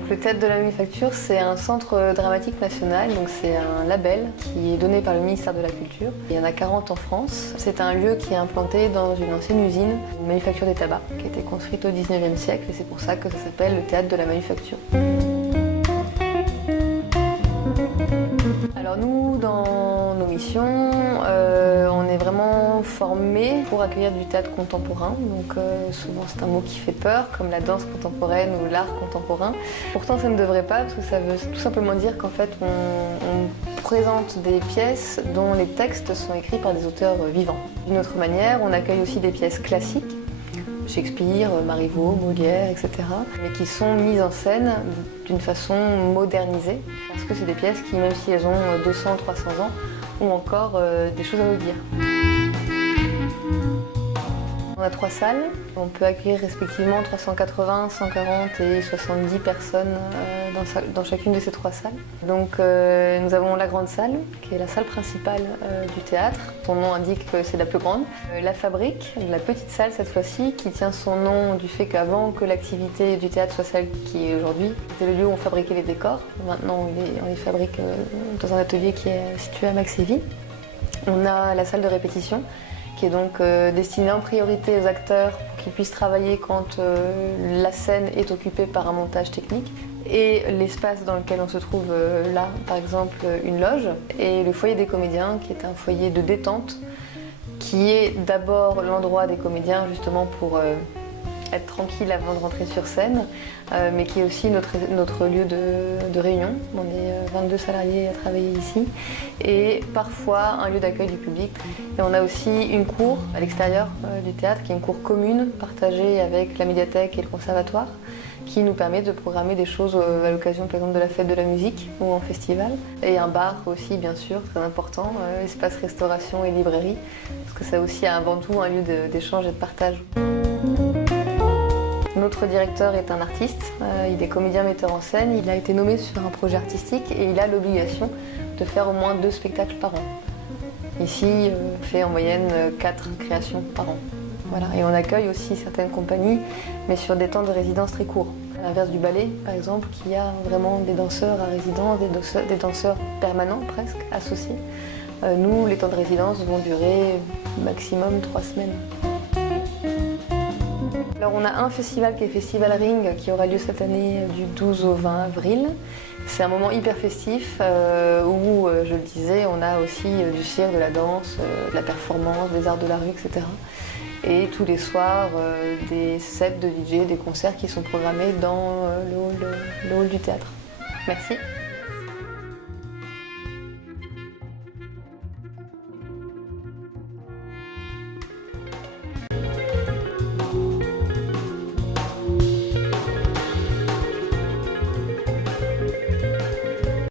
Donc le Théâtre de la Manufacture, c'est un centre dramatique national, donc c'est un label qui est donné par le ministère de la Culture. Il y en a 40 en France. C'est un lieu qui est implanté dans une ancienne usine, une manufacture des tabacs, qui a été construite au 19e siècle et c'est pour ça que ça s'appelle le Théâtre de la Manufacture. Alors nous, dans nos missions, on est vraiment formés pour accueillir du théâtre contemporain. Donc souvent c'est un mot qui fait peur, comme la danse contemporaine ou l'art contemporain. Pourtant ça ne devrait pas, parce que ça veut tout simplement dire qu'en fait on présente des pièces dont les textes sont écrits par des auteurs vivants. D'une autre manière, on accueille aussi des pièces classiques, Shakespeare, Marivaux, Molière, etc., mais qui sont mises en scène d'une façon modernisée, parce que c'est des pièces qui, même si elles ont 200, 300 ans, ont encore des choses à nous dire. On a 3 salles, on peut accueillir respectivement 380, 140 et 70 personnes dans chacune de ces 3 salles. Donc nous avons la grande salle, qui est la salle principale du théâtre. Son nom indique que c'est la plus grande. La fabrique, la petite salle cette fois-ci, qui tient son nom du fait qu'avant que l'activité du théâtre soit celle qui est aujourd'hui, c'était le lieu où on fabriquait les décors. Maintenant on les fabrique dans un atelier qui est situé à Maxéville. On a la salle de répétition, qui est donc destinée en priorité aux acteurs pour qu'ils puissent travailler quand la scène est occupée par un montage technique. Et l'espace dans lequel on se trouve là, par exemple une loge, et le foyer des comédiens, qui est un foyer de détente, qui est d'abord l'endroit des comédiens justement pour être tranquille avant de rentrer sur scène, mais qui est aussi notre lieu de réunion. On est 22 salariés à travailler ici et parfois un lieu d'accueil du public. Et on a aussi une cour à l'extérieur du théâtre qui est une cour commune partagée avec la médiathèque et le conservatoire qui nous permet de programmer des choses à l'occasion par exemple de la fête de la musique ou en festival. Et un bar aussi bien sûr, très important, espace restauration et librairie, parce que c'est aussi avant tout un lieu d'échange et de partage. Notre directeur est un artiste, il est comédien metteur en scène, il a été nommé sur un projet artistique et il a l'obligation de faire au moins 2 spectacles par an. Ici, on fait en moyenne 4 créations par an. Voilà. Et on accueille aussi certaines compagnies, mais sur des temps de résidence très courts. À l'inverse du ballet, par exemple, qui a vraiment des danseurs à résidence, des danseurs permanents presque, associés. Nous, les temps de résidence vont durer maximum 3 semaines. Alors on a un festival qui est Festival Ring qui aura lieu cette année du 12 au 20 avril. C'est un moment hyper festif où, je le disais, on a aussi du cirque, de la danse, de la performance, des arts de la rue, etc. Et tous les soirs, des sets de DJ, des concerts qui sont programmés dans le hall du théâtre. Merci.